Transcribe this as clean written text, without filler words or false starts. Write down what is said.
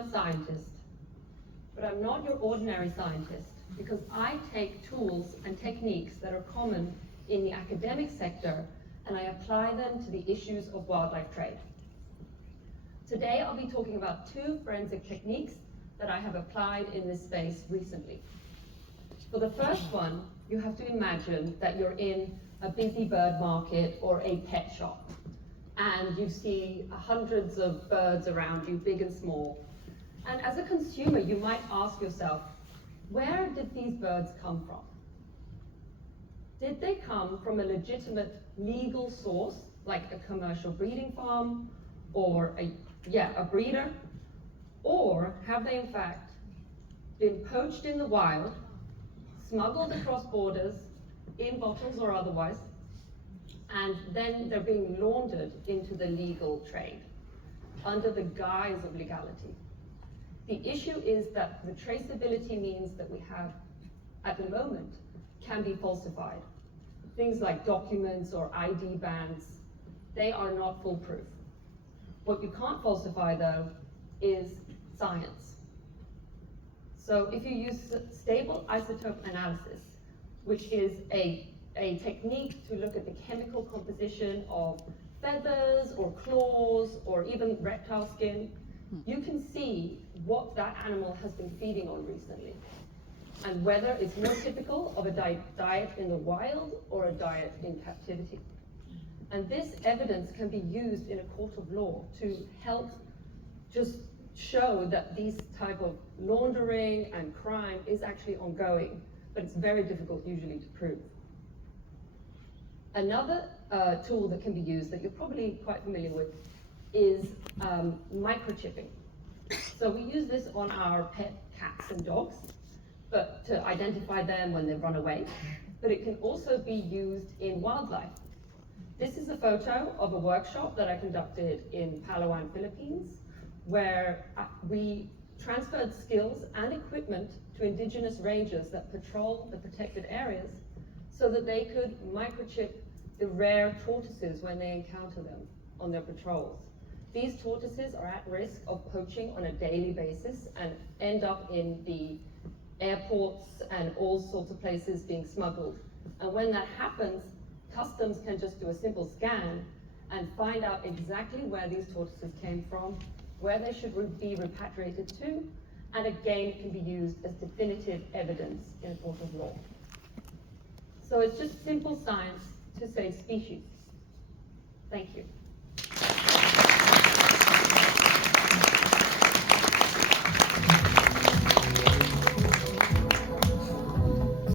a scientist, but I'm not your ordinary scientist because I take tools and techniques that are common in the academic sector and I apply them to the issues of wildlife trade. Today I'll be talking about two forensic techniques that I have applied in this space recently. For the first one, you have to imagine that you're in a busy bird market or a pet shop, and you see hundreds of birds around you, big and small. And as a consumer, you might ask yourself, where did these birds come from? Did they come from a legitimate legal source, like a commercial breeding farm or a breeder? Or have they in fact been poached in the wild, smuggled across borders, in bottles or otherwise, and then they're being laundered into the legal trade under the guise of legality? The issue is that the traceability means that we have, at the moment, can be falsified. Things like documents or ID bands, they are not foolproof. What you can't falsify, though, is science. So if you use stable isotope analysis, which is a technique to look at the chemical composition of feathers or claws or even reptile skin, you can see what that animal has been feeding on recently and whether it's more typical of a diet in the wild or a diet in captivity. And this evidence can be used in a court of law to help just show that these type of laundering and crime is actually ongoing, but it's very difficult usually to prove. Another tool that can be used that you're probably quite familiar with is microchipping. So we use this on our pet cats and dogs, but to identify them when they run away, but it can also be used in wildlife. This is a photo of a workshop that I conducted in Palawan, Philippines, where we transferred skills and equipment to indigenous rangers that patrol the protected areas so that they could microchip the rare tortoises when they encounter them on their patrols. These tortoises are at risk of poaching on a daily basis and end up in the airports and all sorts of places being smuggled. And when that happens, customs can just do a simple scan and find out exactly where these tortoises came from, where they should be repatriated to, and again it can be used as definitive evidence in a court of law. So it's just simple science to save species. Thank you.